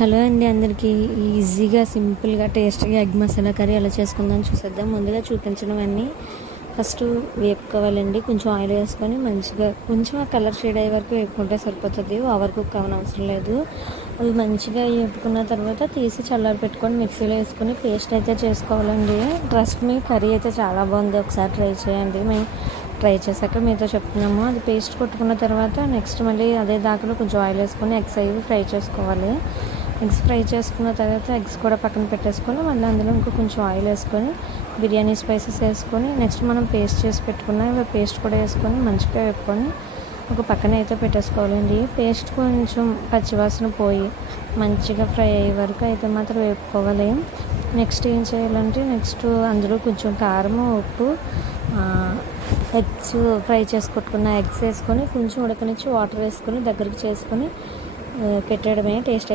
Hello అండి అందరికీ. ఈజీగా సింపుల్గా టేస్టీగా ఎగ్ మసాలా కర్రీ ఎలా చేసుకుందాం చూసేద్దాం. ముందుగా చూపించడం అన్నీ ఫస్ట్ వేపుకోవాలండి. కొంచెం ఆయిల్ వేసుకొని మంచిగా కొంచెం ఆ కలర్ షేడ్ అయ్యే వరకు వేపుకుంటే సరిపోతుంది. ఓవర్ కుక్ అవసరం లేదు. అవి మంచిగా వేపుకున్న తర్వాత తీసి చల్లారి పెట్టుకొని మిక్సీలో వేసుకొని పేస్ట్ అయితే చేసుకోవాలండి. ట్రస్ట్ మీ, కర్రీ అయితే చాలా బాగుంది. ఒకసారి ట్రై చేయండి. మేము ట్రై చేశాక మీతో చెప్తున్నాము. అది పేస్ట్ కొట్టుకున్న తర్వాత నెక్స్ట్ మళ్ళీ అదే దాకలో కొంచెం ఆయిల్ వేసుకొని ఎగ్స్ అవి ఫ్రై చేసుకోవాలి. ఎగ్స్ ఫ్రై చేసుకున్న తర్వాత ఎగ్స్ కూడా పక్కన పెట్టేసుకొని మళ్ళీ అందులో ఇంకో కొంచెం ఆయిల్ వేసుకొని బిర్యానీ స్పైసెస్ వేసుకొని నెక్స్ట్ మనం పేస్ట్ చేసి పెట్టుకున్న పేస్ట్ కూడా వేసుకొని మంచిగా వేపుకొని ఒక పక్కన అయితే పెట్టేసుకోవాలండి. పేస్ట్ కొంచెం పచ్చివాసన పోయి మంచిగా ఫ్రై అయ్యే వరకు అయితే మాత్రం వేపుకోవాలి. నెక్స్ట్ ఏం చేయాలంటే నెక్స్ట్ అందులో కొంచెం కారం, ఉప్పు, ఎగ్స్ ఫ్రై చేసుకొట్టుకున్న ఎగ్స్ వేసుకొని కొంచెం ఉడకనిచ్చి వాటర్ వేసుకొని దగ్గరికి చేసుకొని పెట్టడమే. టేస్ట్